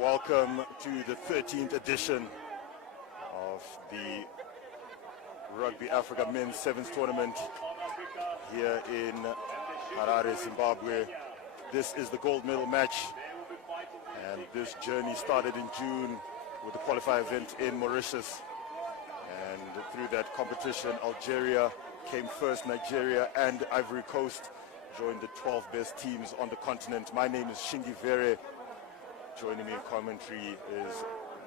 Welcome to the 13th edition of the Rugby Africa Men's Sevens Tournament here in Harare, Zimbabwe. This is the gold medal match, and this journey started in June with the qualifier event in Mauritius. And through that competition, Algeria came first, Nigeria and Ivory Coast joined the 12 best teams on the continent. My name is Shingi Vere. Joining me in commentary is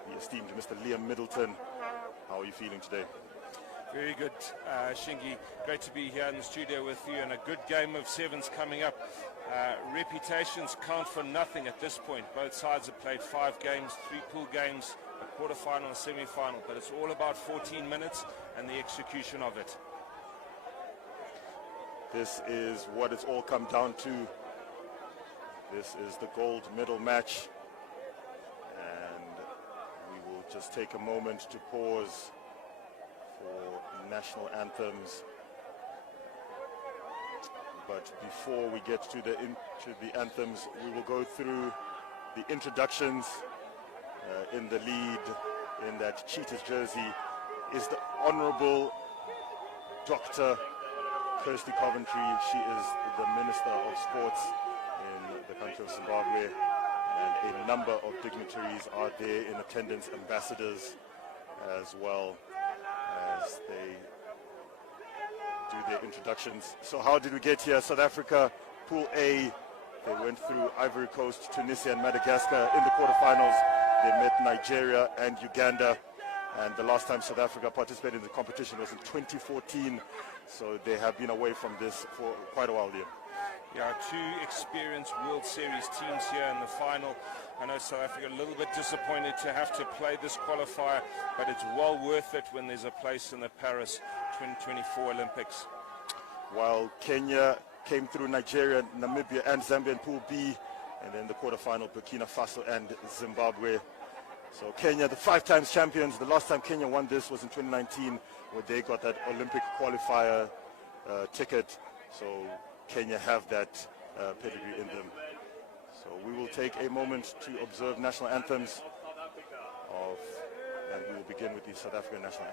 the esteemed Mr. Liam Middleton. How are you feeling today? Very good, Shingi. Great to be here in the studio with you, and a good game of sevens coming up. Reputations count for nothing at this point. Both sides have played 5 games, 3 pool games, a quarterfinal and a semi-final, but it's all about 14 minutes and the execution of it. This is what it's all come down to. This is the gold medal match. Just take a moment to pause for national anthems. But before we get to the anthems, we will go through the introductions. In the lead, in that Cheetahs jersey, is the Honorable Dr. Kirsty Coventry. She is the Minister of Sports in the country of Zimbabwe. And a number of dignitaries are there in attendance, ambassadors as well, as they do their introductions. So how did we get here? South Africa, Pool A, they went through Ivory Coast, Tunisia and Madagascar. In the quarterfinals, they met Nigeria and Uganda. And the last time South Africa participated in the competition was in 2014. So they have been away from this for quite a while here. Yeah, 2 experienced World Series teams here in the final. I know South Africa a little bit disappointed to have to play this qualifier, but it's well worth it when there's a place in the Paris 2024 Olympics. While Kenya came through Nigeria, Namibia and Zambia in Pool B, and then the quarterfinal, Burkina Faso and Zimbabwe. So Kenya, the 5 times champions. The last time Kenya won this was in 2019, where they got that Olympic qualifier ticket. So Kenya have that pedigree in them. So we will take a moment to observe national anthems and we will begin with the South African national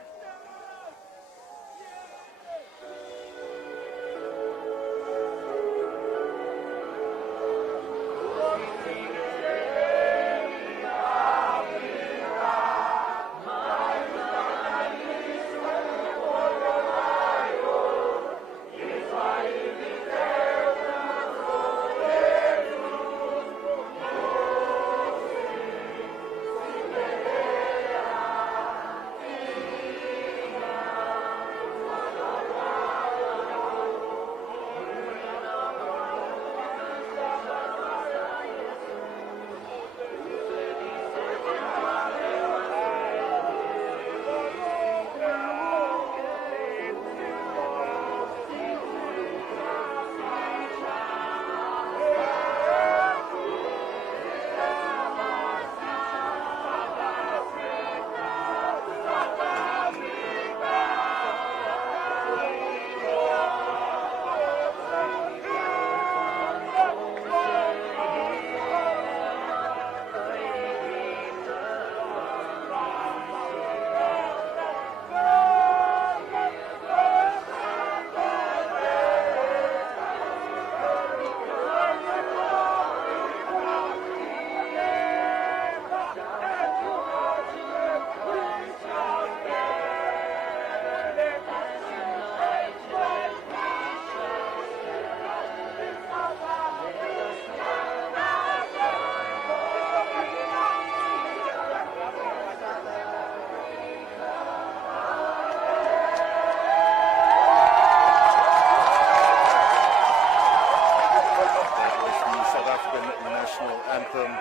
anthem.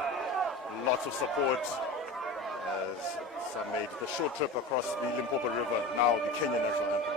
Lots of support as some made the short trip across the Limpopo River, now the Kenyan national anthem.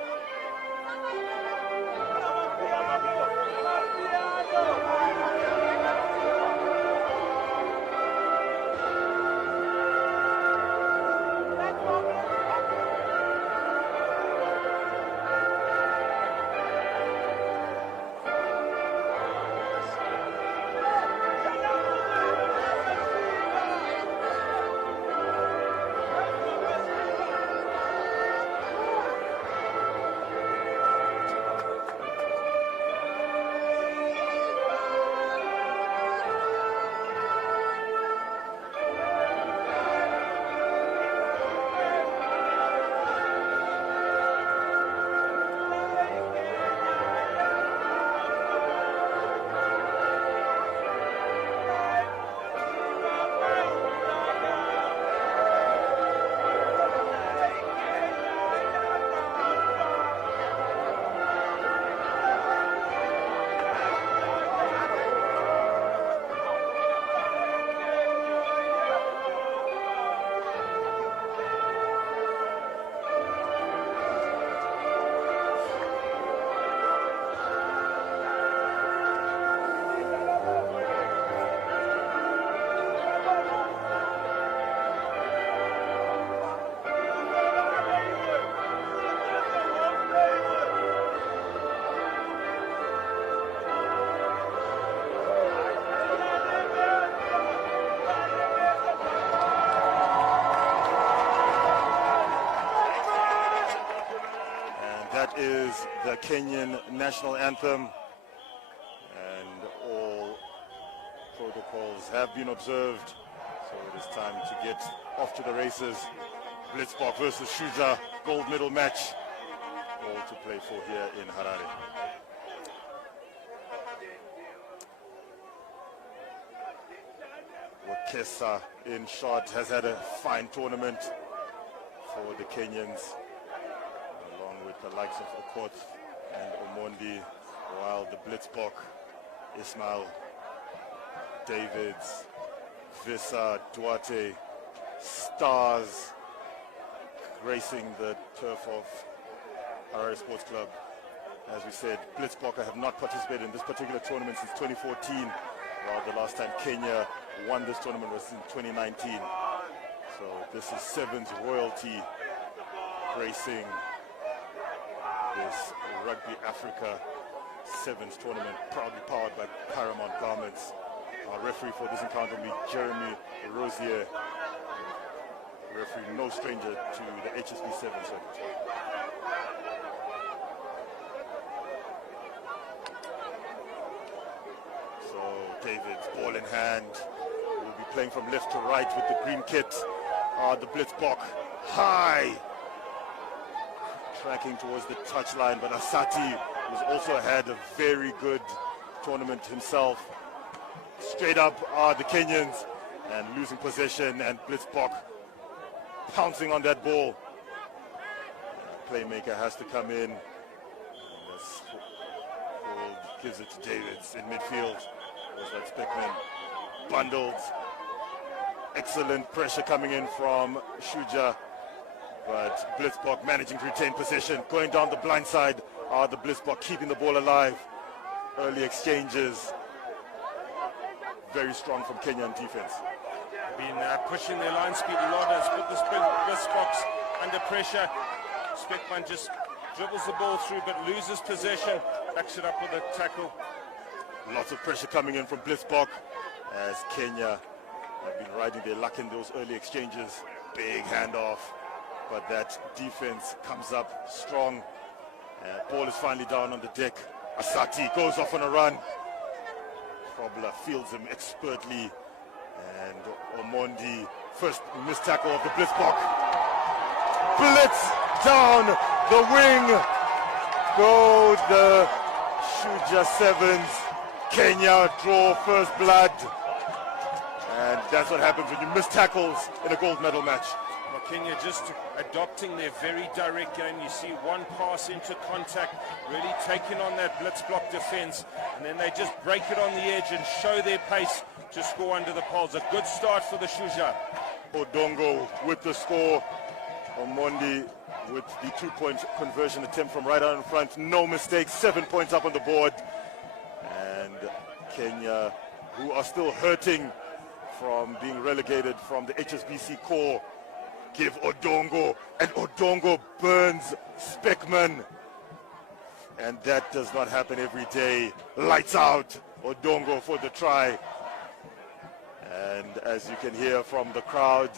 Kenyan national anthem, and all protocols have been observed. So it is time to get off to the races. Blitzbok versus Shuja, gold medal match, all to play for here in Harare. Wakesa in shot has had a fine tournament for the Kenyans, along with the likes of Okoth and Omondi, while the Blitzbok, Ismail, Davids, Visa, Duarte, stars gracing the turf of Harare Sports Club. As we said, Blitzbok have not participated in this particular tournament since 2014, while the last time Kenya won this tournament was in 2019. So this is Sevens royalty gracing this Rugby Africa Sevens tournament, proudly powered by Paramount Garments. Our referee for this encounter will be Jeremy Rosier, referee no stranger to the HSB 7 circuit. So David's ball in hand, will be playing from left to right with the green kit. The Blitzbok high, tracking towards the touchline, but Asati, who's also had a very good tournament himself, straight up are the Kenyans, and losing possession, and Blitzbok pouncing on that ball. Playmaker has to come in. Gives it to Davids in midfield. Was that Speckman bundled. Excellent pressure coming in from Shuja, but Blitzbok managing to retain possession. Going down the blind side are the Blitzbok keeping the ball alive. Early exchanges. Very strong from Kenyan defense. Been pushing their line speed a lot, has put the Blitzboks under pressure. Speckman just dribbles the ball through but loses possession, backs it up with a tackle. Lots of pressure coming in from Blitzbok as Kenya have been riding their luck in those early exchanges. Big handoff, but that defense comes up strong. Ball is finally down on the deck. Asati goes off on a run. Probler fields him expertly, and Omondi, first missed tackle of the Blitzbok. Blitz down the wing. Go the Shuja Sevens. Kenya draw first blood. And that's what happens when you miss tackles in a gold medal match. Well, Kenya just adopting their very direct game. You see one pass into contact, really taking on that Blitzbok defense, and then they just break it on the edge and show their pace to score under the poles. A good start for the Shuja. Odongo with the score. Omondi with the 2-point conversion attempt from right out in front. No mistakes, 7 points up on the board. And Kenya, who are still hurting from being relegated from the HSBC core, give Odongo, and Odongo burns Speckman. And that does not happen every day. Lights out, Odongo for the try. And as you can hear from the crowd,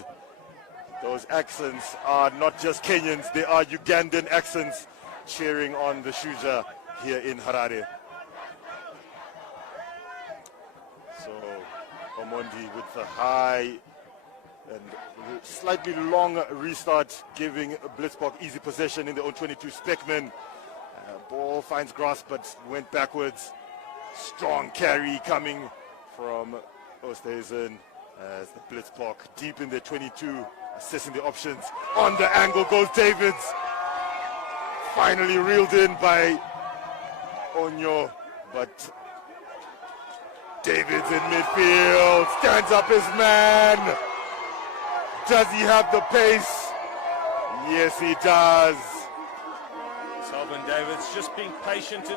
those accents are not just Kenyans, they are Ugandan accents cheering on the Shuja here in Harare. So Omondi with the high and slightly long restart, giving Blitzbok easy possession in the own 22. Speckman, ball finds grasp but went backwards. Strong carry coming from Oosthuizen as the Blitzbok deep in their 22, assessing the options. On the angle goes Davids. Finally reeled in by Onyo, but Davids in midfield, stands up his man. Does he have the pace? Yes, he does. Selvin Davids just being patient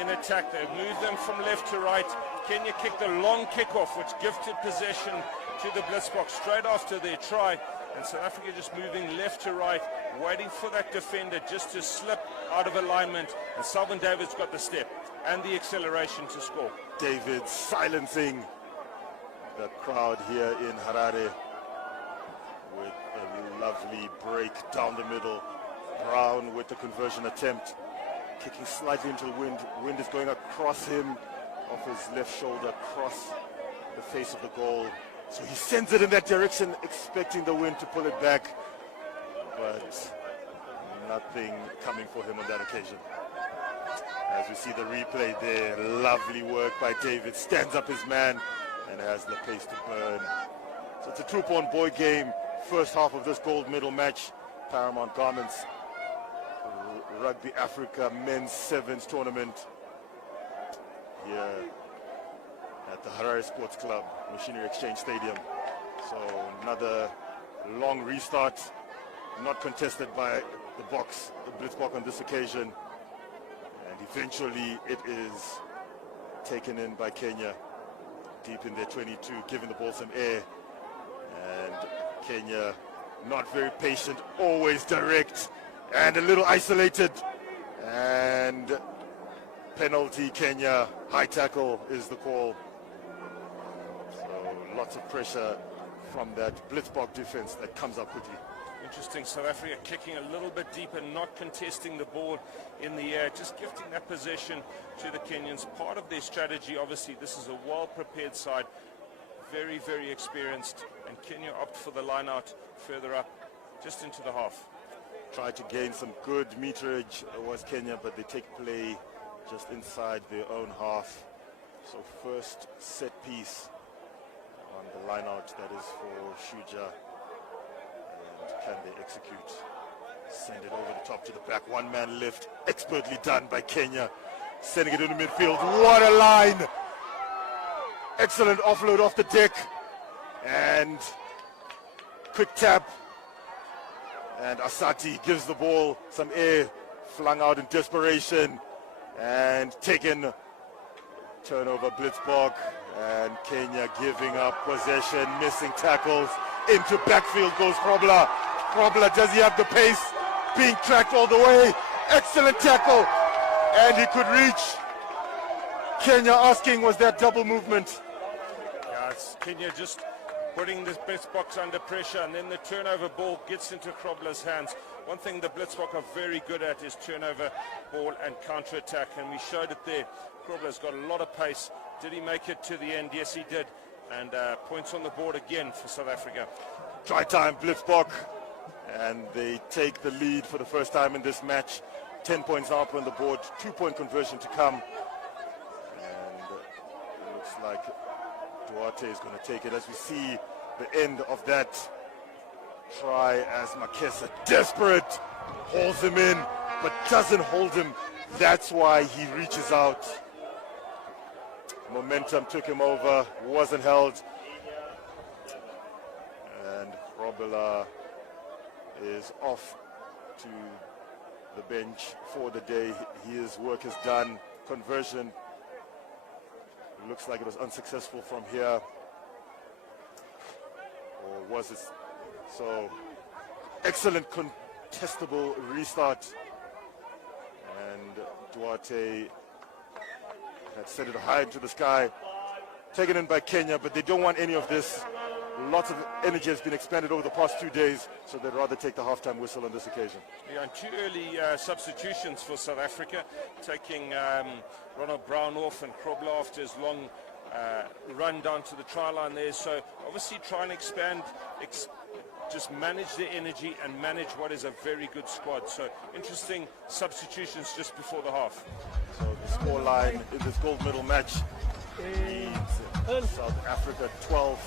in attack. They've moved them from left to right. Kenya kicked a long kickoff, which gifted possession to the Blitzbok straight after their try. And South Africa just moving left to right, waiting for that defender just to slip out of alignment. And Selvin Davids got the step and the acceleration to score. Davids silencing the crowd here in Harare with a lovely break down the middle. Brown with the conversion attempt. Kicking slightly into the wind. Wind is going across him, off his left shoulder, across the face of the goal. So he sends it in that direction, expecting the wind to pull it back. But nothing coming for him on that occasion. As we see the replay there, lovely work by David. Stands up his man and has the pace to burn. So it's a troop-on boy game. First half of this gold medal match. Paramount Garments Rugby Africa Men's Sevens Tournament here at the Harare Sports Club, Machinery Exchange Stadium. So another long restart, not contested by the box, the Blitzbox on this occasion. And eventually it is taken in by Kenya, deep in their 22, giving the ball some air. And Kenya not very patient, always direct, and a little isolated. And penalty, Kenya. High tackle is the call. So lots of pressure from that Blitzbox defense that comes up quickly. Interesting, South Africa kicking a little bit deeper, not contesting the ball in the air, just gifting that possession to the Kenyans. Part of their strategy, obviously, this is a well-prepared side, very, very experienced, and Kenya opt for the line-out further up, just into the half. Tried to gain some good meterage, was Kenya, but they take play just inside their own half. So first set piece on the line-out, that is for Shuja. Can they execute? Send it over the top to the back. One-man lift, expertly done by Kenya. Sending it into midfield. What a line! Excellent offload off the deck. And quick tap. And Asati gives the ball some air. Flung out in desperation. And taken. Turnover, Blitzbox. And Kenya giving up possession, missing tackles. Into backfield goes Krobler. Krobler, does he have the pace? Being tracked all the way. Excellent tackle. And he could reach. Kenya asking, was that double movement? Yeah, it's Kenya just putting this Blitzbox under pressure, and then the turnover ball gets into Krobler's hands. One thing the Blitzbox are very good at is turnover ball and counter-attack, and we showed it there. Krobler's got a lot of pace. Did he make it to the end? Yes, he did. And points on the board again for South Africa. Try time, Blitzbox. And they take the lead for the first time in this match. 10 points up on the board, 2-point conversion to come. And it looks like Duarte is going to take it as we see the end of that try as Makesa, desperate, holds him in, but doesn't hold him. That's why he reaches out. Momentum took him over, wasn't held. And Robela is off to the bench for the day. His work is done. Conversion looks like it was unsuccessful from here. Or was it? So, excellent contestable restart. And Duarte had set it high into the sky, taken in by Kenya, but they don't want any of this. Lots of energy has been expended over the past 2 days, so they'd rather take the halftime whistle on this occasion. Yeah, and 2 early substitutions for South Africa, taking Ronald Brown off and Krobler after his long run down to the try line there. So obviously try and expand, just manage the energy and manage what is a very good squad. So interesting substitutions just before the half. So the scoreline in this gold medal match leads South Africa 12,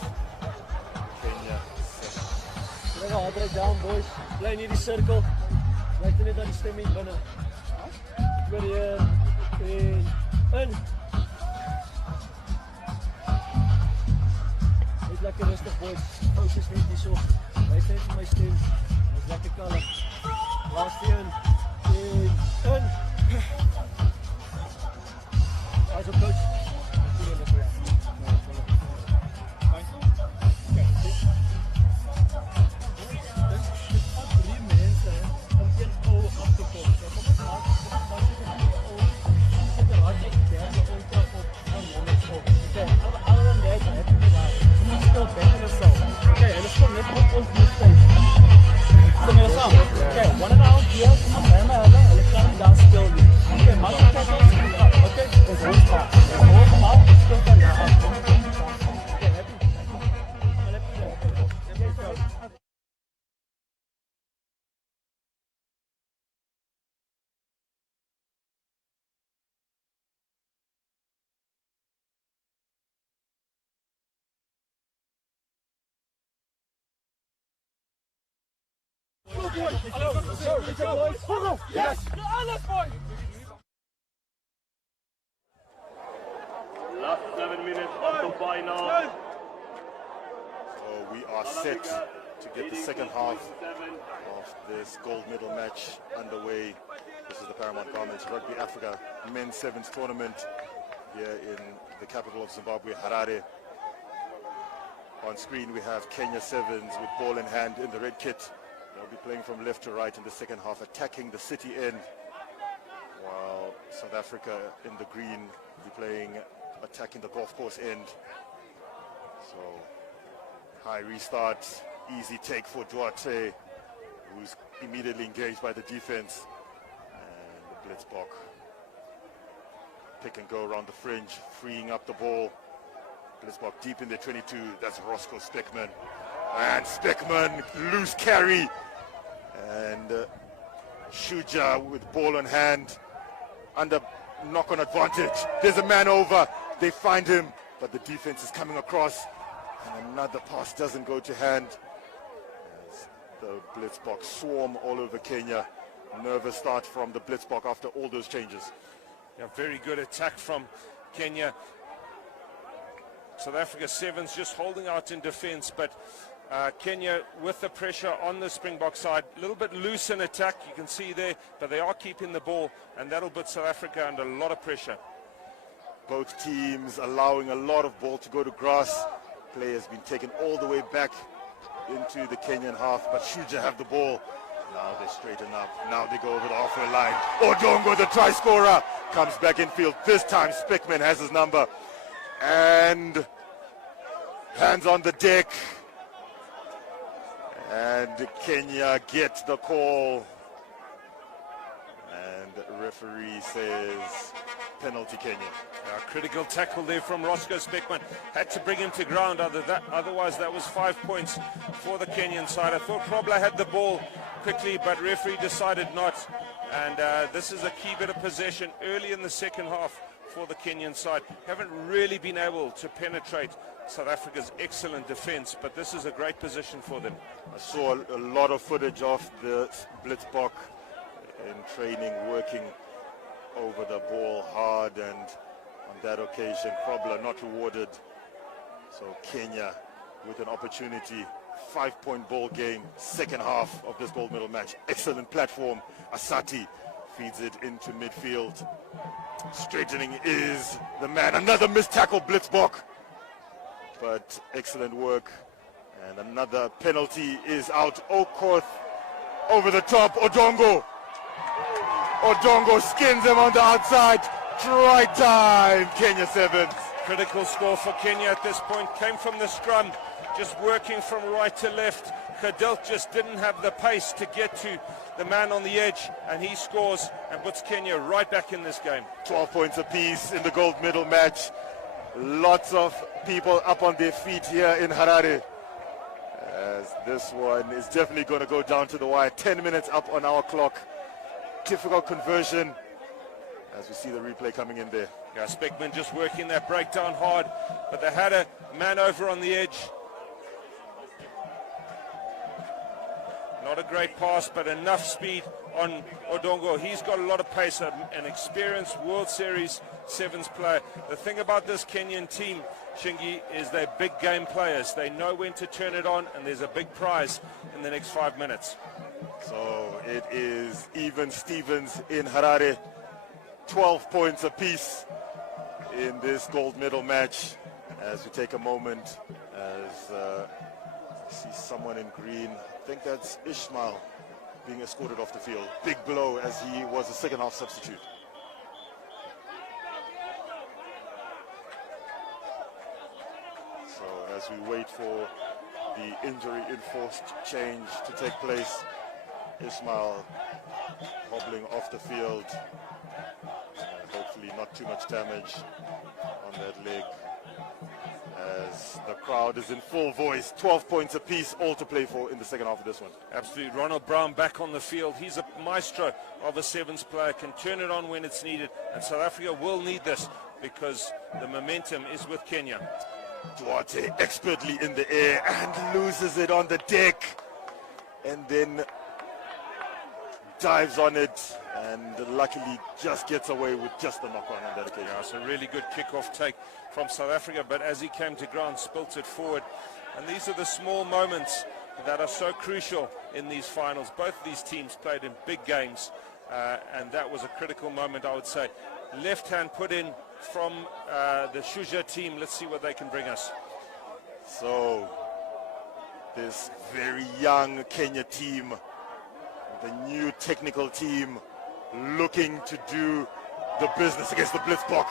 Kenya 7. Lekker hard down, boys. Bly in hierdie sirkel. Lyk net aan die stemming binne. Oor hier en in. Net lekker rustig, boys. Fokus net hierso. Wys net vir my stem. Dis lekker kalm. Laaste een en in. As a coach. Okay, 1.5 years, I'm going to have a electronic dance skill. Yes! Last 7 minutes of the final. So we are set to get the second half of this gold medal match underway. This is the Paramount Garments Rugby Africa Men's Sevens tournament here in the capital of Zimbabwe, Harare. On screen we have Kenya Sevens with ball in hand in the red kit. They'll be playing from left to right in the second half, attacking the city end, while South Africa in the green will be playing, attacking the golf course end. So high restart, easy take for Duarte, who's immediately engaged by the defense, and the blitzbok. Pick and go around the fringe, freeing up the ball. Blitzbok deep in the 22, that's Roscoe Speckman. And Speckman, loose carry. And Shuja with ball in hand, under knock-on advantage. There's a man over, they find him, but the defense is coming across. And another pass doesn't go to hand. As the blitzbok swarm all over Kenya. Nervous start from the blitzbok after all those changes. Yeah, very good attack from Kenya. South Africa Sevens just holding out in defense, but Kenya with the pressure on the Springbok side, a little bit loose in attack, you can see there, but they are keeping the ball, and that'll put South Africa under a lot of pressure. Both teams allowing a lot of ball to go to grass. Play has been taken all the way back into the Kenyan half, but Shuja have the ball. Now they straighten up. Now they go over the halfway line. Odongo, the try scorer, comes back in field. This time Speckman has his number. And hands on the deck. And Kenya gets the call. And the referee says penalty Kenya. Critical tackle there from Roscoe Speckman. Had to bring him to ground, otherwise that was 5 points for the Kenyan side. I thought Krobler had the ball quickly, but referee decided not. And this is a key bit of possession early in the second half for the Kenyan side. Haven't really been able to penetrate South Africa's excellent defense, but this is a great position for them. I saw a lot of footage of the blitzbok in training, working over the ball hard, and on that occasion Krobler not rewarded. So Kenya with an opportunity. 5-point ball game, second half of this gold medal match. Excellent platform. Asati feeds it into midfield. Straightening is the man. Another missed tackle, blitzbok. But excellent work. And another penalty is out. Okoth over the top. Odongo. Odongo skins him on the outside. Try time, Kenya Sevens. Critical score for Kenya at this point. Came from the scrum, just working from right to left. Khadilt just didn't have the pace to get to the man on the edge, and he scores and puts Kenya right back in this game. 12 points apiece in the gold medal match. Lots of people up on their feet here in Harare, as this one is definitely going to go down to the wire. 10 minutes up on our clock. Difficult conversion, as we see the replay coming in there. Yeah, Speckman just working that breakdown hard, but they had a man over on the edge. Not a great pass, but enough speed on Odongo. He's got a lot of pace, an experienced World Series Sevens player. The thing about this Kenyan team, Shingi, is they're big game players. They know when to turn it on, and there's a big prize in the next 5 minutes. So it is even Stevens in Harare. 12 points apiece in this gold medal match. As we take a moment, as I see someone in green, I think that's Ishmael being escorted off the field. Big blow, as he was a second half substitute. So as we wait for the injury enforced change to take place, Ishmael hobbling off the field. Hopefully not too much damage on that leg, as the crowd is in full voice. 12 points apiece, all to play for in the second half of this one. Absolutely. Ronald Brown back on the field. He's a maestro of a sevens player, can turn it on when it's needed, and South Africa will need this because the momentum is with Kenya. Duarte expertly in the air and loses it on the deck, and then dives on it, and luckily just gets away with just the knock-on on that occasion. Yeah, it's a really good kick-off take from South Africa, but as he came to ground, spilt it forward. And these are the small moments that are so crucial in these finals. Both these teams played in big games, and that was a critical moment, I would say. Left hand put in from the Shuja team. Let's see what they can bring us. So this very young Kenya team, the new technical team, looking to do the business against the Blitzbock,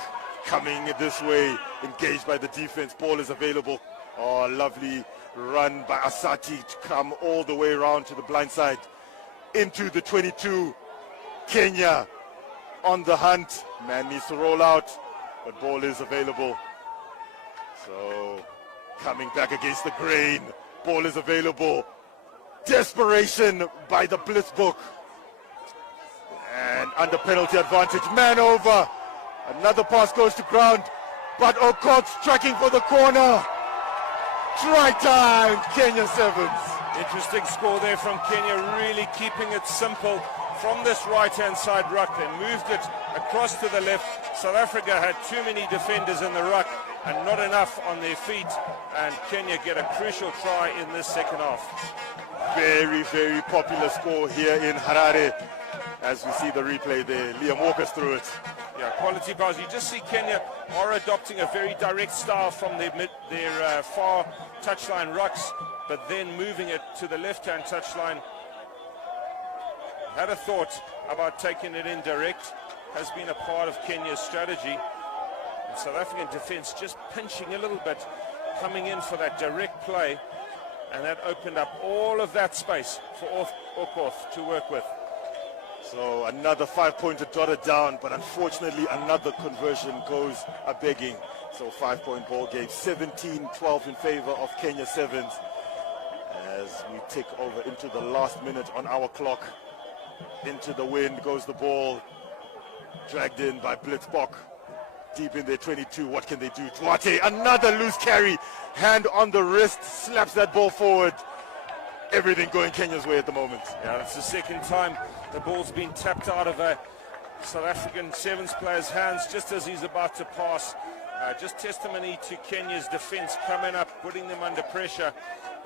coming this way, engaged by the defense. Ball is available. Oh, lovely run by Asati to come all the way around to the blind side into the 22. Kenya on the hunt. Man needs to roll out, but ball is available. So coming back against the grain. Ball is available. Desperation by the Blitzbook. And under penalty advantage, man over. Another pass goes to ground, but Okoth tracking for the corner. Try time, Kenya sevens. Interesting score there from Kenya, really keeping it simple from this right-hand side ruck. They moved it across to the left. South Africa had too many defenders in the ruck and not enough on their feet, and Kenya get a crucial try in this second half. Very, very popular score here in Harare. As we see the replay there, Liam walk us through it. Yeah, quality bars. You just see Kenya are adopting a very direct style from their far touchline rucks, but then moving it to the left-hand touchline. Had a thought about taking it in direct, has been a part of Kenya's strategy. And South African defense just pinching a little bit, coming in for that direct play, and that opened up all of that space for Okoth to work with. So another 5-pointer dotted down, but unfortunately another conversion goes a-begging. So 5-point ball game, 17-12 in favor of Kenya Sevens. As we tick over into the last minute on our clock. Into the wind goes the ball, dragged in by Blitzbock. Deep in their 22, what can they do? Duarte, another loose carry, hand on the wrist, slaps that ball forward. Everything going Kenya's way at the moment. Yeah, that's the second time the ball's been tapped out of a South African Sevens player's hands just as he's about to pass. Just testimony to Kenya's defense coming up, putting them under pressure.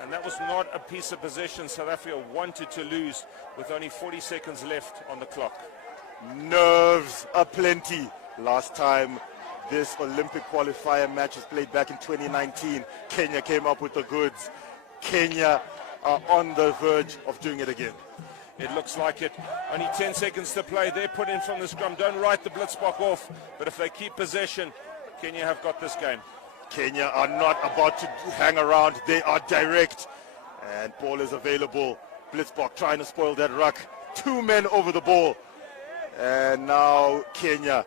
And that was not a piece of possession South Africa wanted to lose with only 40 seconds left on the clock. Nerves aplenty. Last time this Olympic qualifier match was played back in 2019, Kenya came up with the goods. Kenya are on the verge of doing it again. It looks like it. Only 10 seconds to play. They're put in from the scrum. Don't write the Blitzbock off, but if they keep possession, Kenya have got this game. Kenya are not about to hang around. They are direct. And ball is available. Blitzbock trying to spoil that ruck. 2 men over the ball. And now Kenya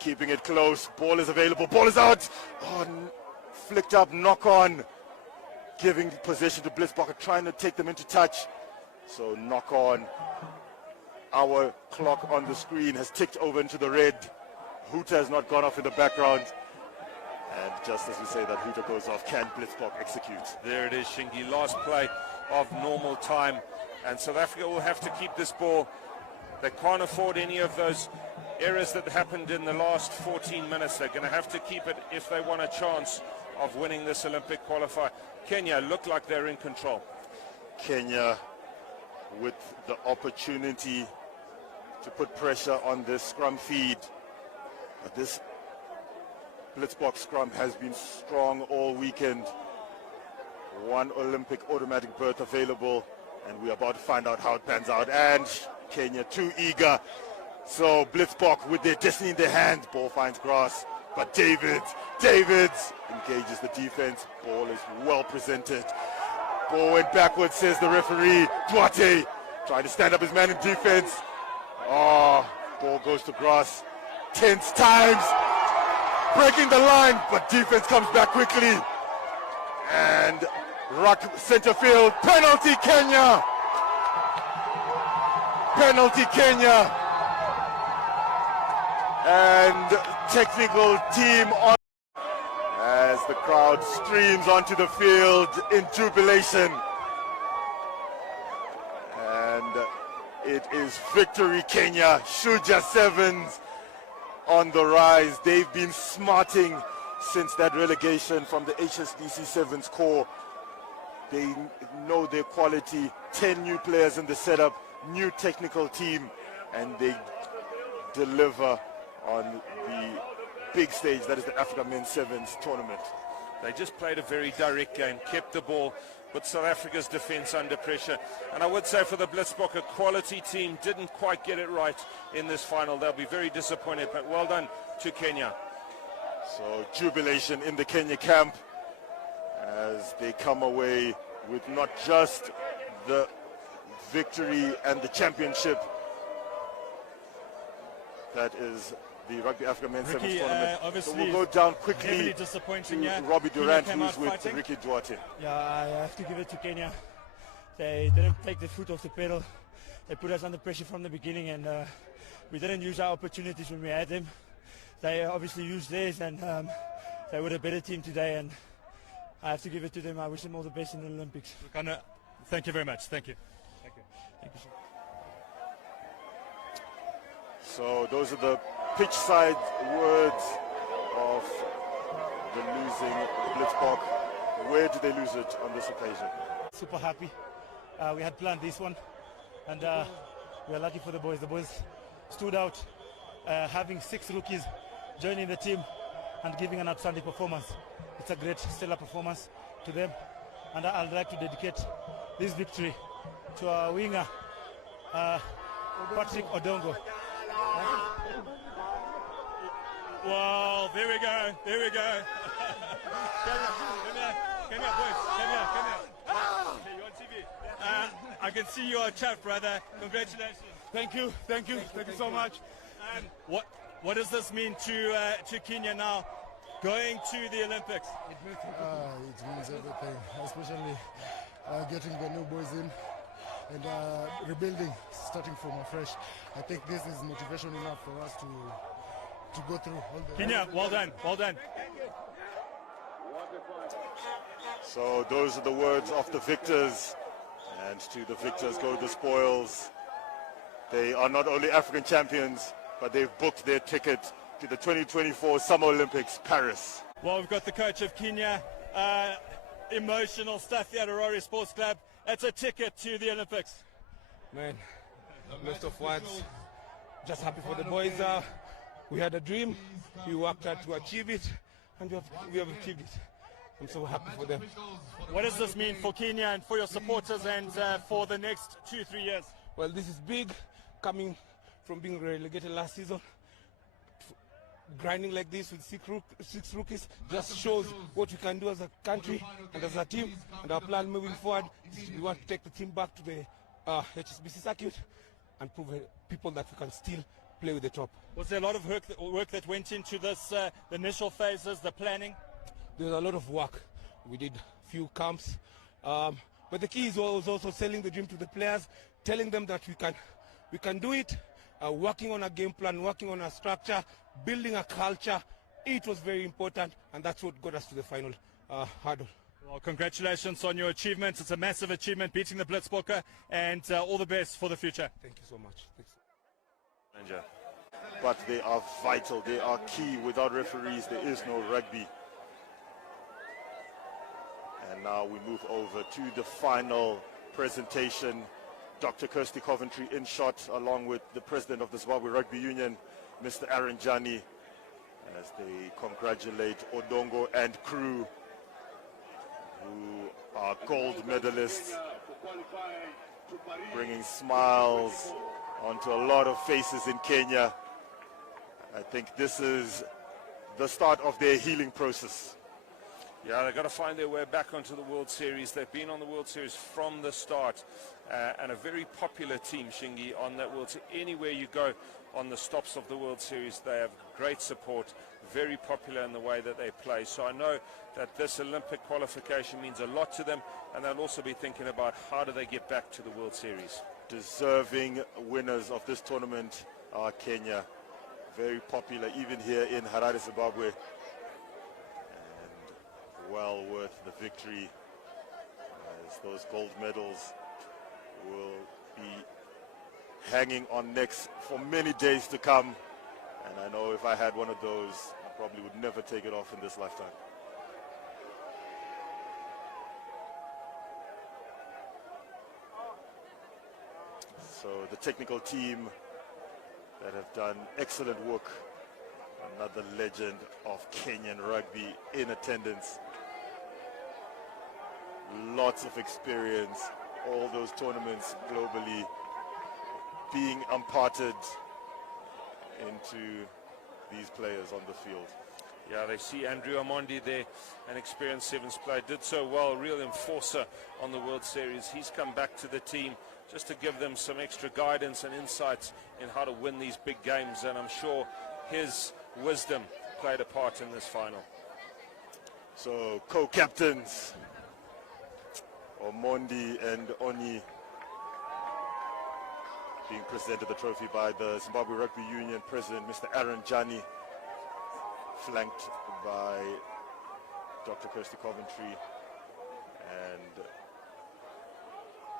keeping it close. Ball is available. Ball is out. Oh, flicked up, knock on. Giving possession to Blitzbock, trying to take them into touch. So knock on. Our clock on the screen has ticked over into the red. Hooter has not gone off in the background. And just as we say that Hooter goes off, can Blitzbock execute? There it is, Shingi. Last play of normal time. And South Africa will have to keep this ball. They can't afford any of those errors that happened in the last 14 minutes. They're going to have to keep it if they want a chance of winning this Olympic qualifier. Kenya look like they're in control. Kenya with the opportunity to put pressure on this scrum feed. But this Blitzbox scrum has been strong all weekend. 1 Olympic automatic berth available, and we're about to find out how it pans out. And Kenya too eager. So Blitzbox with their destiny in their hand. Ball finds grass, but Davids engages the defense. Ball is well presented. Ball went backwards, says the referee. Duarte trying to stand up his man in defense. Oh, ball goes to grass. Tense times. Breaking the line, but defense comes back quickly. And ruck center field. Penalty Kenya. Penalty Kenya. And technical team on as the crowd streams onto the field in jubilation. And It is victory Kenya. Shuja Sevens on the rise. They've been smarting since that relegation from the HSBC Sevens core. They know their quality. 10 new players in the setup, new technical team, and they deliver on the big stage that is the Africa Men's Sevens tournament. They just played a very direct game, kept the ball, put South Africa's defense under pressure. And I would say for the Blitzbokke, a quality team didn't quite get it right in this final. They'll be very disappointed, but well done to Kenya. So jubilation in the Kenya camp as they come away with not just the victory and the championship, that is the Rugby Africa Men's Sevens tournament. Obviously, so we'll go down quickly disappointing, to yeah. Robbie Durant, Kenya who's came with out fighting. Ricky Duarte. Yeah, I have to give it to Kenya. They didn't take the foot off the pedal. They put us under pressure from the beginning, and we didn't use our opportunities when we had them. They obviously used theirs, and they were a better team today, and I have to give it to them. I wish them all the best in the Olympics. Thank you very much. Thank you. Thank you. Sir. So those are the pitch side words of the losing Blitzbokke. Where did they lose it on this occasion? Super happy. We had planned this one, and we are lucky for the boys. The boys stood out, having 6 rookies joining the team and giving an outstanding performance. It's a great, stellar performance to them, and I'd like to dedicate this victory to our winger, Patrick Odongo. Wow, there we go. There we go. Kenya, boys. Kenya. Hey, you're on TV. I can see you are chuffed, brother. Congratulations. Thank you so much. And what does this mean to Kenya now, going to the Olympics? It means everything, especially getting the new boys in and rebuilding, starting from afresh. I think this is motivation enough for us to go through all the... Kenya, well done. So those are the words of the victors, and to the victors go the spoils. They are not only African champions, but they've booked their ticket to the 2024 Summer Olympics, Paris. Well, we've got the coach of Kenya. Emotional stuff here at Aurora Sports Club. It's a ticket to the Olympics. Man, most of words. Just happy for the boys. We had a dream. We worked hard to achieve it, and we have achieved it. I'm so happy for them. What does this mean for Kenya and for your supporters and for the next 2-3 years? Well, this is big, coming from being relegated last season. Grinding like this with 6 rookies just shows what we can do as a country and as a team. And our plan moving forward is we want to take the team back to the HSBC circuit and prove people that we can still play with the top. Was there a lot of work that went into this, the initial phases, the planning? There's a lot of work. We did a few camps. But the key is also selling the dream to the players, telling them that we can do it, working on a game plan, working on a structure, building a culture. It was very important, and that's what got us to the final hurdle. Well, congratulations on your achievements. It's a massive achievement, beating the Blitzbokke, and all the best for the future. Thank you so much. Thanks. But they are vital, they are key. Without referees, there is no rugby. And now we move over to the final presentation. Dr. Kirsty Coventry in shot, along with the president of the Zimbabwe Rugby Union, Mr. Aaron Jani, as they congratulate Odongo and crew, who are gold medalists, bringing smiles onto a lot of faces in Kenya. I think this is the start of their healing process. Yeah, they've got to find their way back onto the World Series. They've been on the World Series from the start, and a very popular team, Shingi, on that World Series. Anywhere you go on the stops of the World Series, they have great support, very popular in the way that they play. So I know that this Olympic qualification means a lot to them, and they'll also be thinking about how do they get back to the World Series. Deserving winners of this tournament are Kenya. Very popular even here in Harare, Zimbabwe. Well worth the victory, as those gold medals will be hanging on necks for many days to come. And I know if I had one of those, I probably would never take it off in this lifetime. So the technical team that have done excellent work. Another legend of Kenyan rugby in attendance. Lots of experience, all those tournaments globally being imparted into these players on the field. Yeah, they see Andrew Amondi there, an experienced sevens player, did so well, real enforcer on the World Series. He's come back to the team just to give them some extra guidance and insights in how to win these big games, and I'm sure his wisdom played a part in this final. So co-captains Omondi and Oni being presented the trophy by the Zimbabwe Rugby Union President, Mr. Aaron Jani, flanked by Dr. Kirsty Coventry and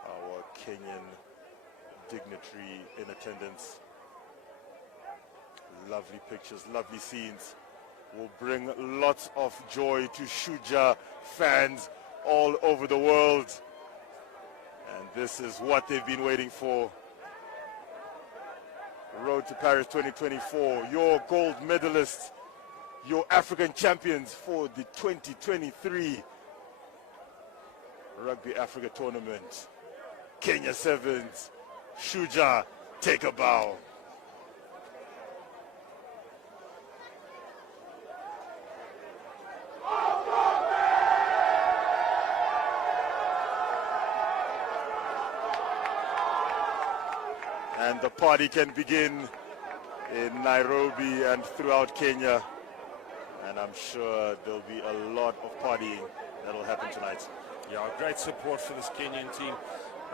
our Kenyan dignitary in attendance. Lovely pictures, lovely scenes. Will bring lots of joy to Shuja fans all over the world. And this is what they've been waiting for. Road to Paris 2024, your gold medalists, your African champions for the 2023 Rugby Africa Tournament. Kenya Sevens, Shuja, take a bow. And the party can begin in Nairobi and throughout Kenya. And I'm sure there'll be a lot of partying that'll happen tonight. Yeah, great support for this Kenyan team.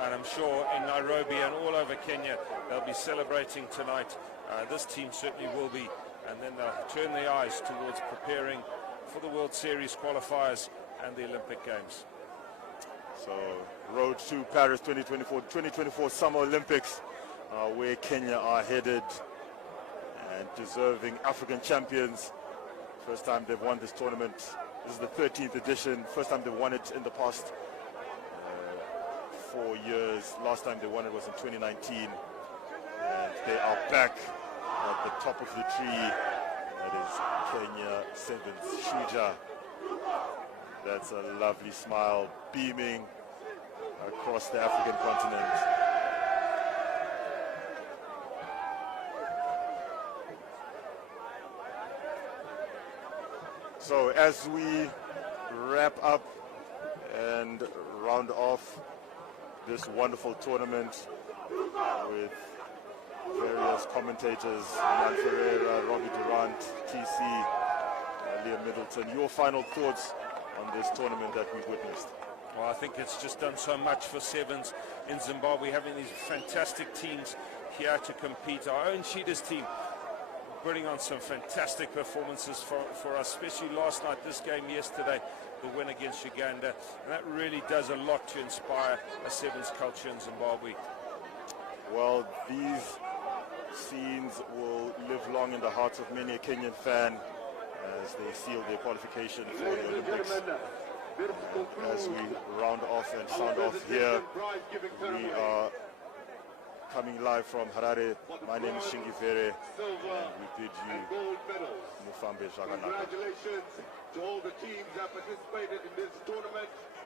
And I'm sure in Nairobi and all over Kenya, they'll be celebrating tonight. This team certainly will be. And then they'll turn their eyes towards preparing for the World Series qualifiers and the Olympic Games. So, road to Paris 2024 Summer Olympics. Where Kenya are headed, and deserving African champions. First time they've won this tournament. This is the 13th edition. First time they've won it in the past 4 years. Last time they won it was in 2019. And they are back at the top of the tree. That is Kenya Sevens, Shuja. That's a lovely smile beaming across the African continent. So as we wrap up and round off this wonderful tournament with various commentators, Ian Ferreira, Robbie Durant, TC, Liam Middleton, your final thoughts on this tournament that we've witnessed? Well, I think it's just done so much for Sevens in Zimbabwe, having these fantastic teams here to compete. Our own Cheetahs team putting on some fantastic performances for us, especially last night, this game yesterday, the win against Uganda. And that really does a lot to inspire a Sevens culture in Zimbabwe. Well, these scenes will live long in the hearts of many a Kenyan fan as they seal their qualification for the Olympics. As we round off and sound off here, we are coming live from Harare. My name is Shingi Vere, and we bid you Mufambe Jaganaka. Congratulations to all the teams that participated in this tournament.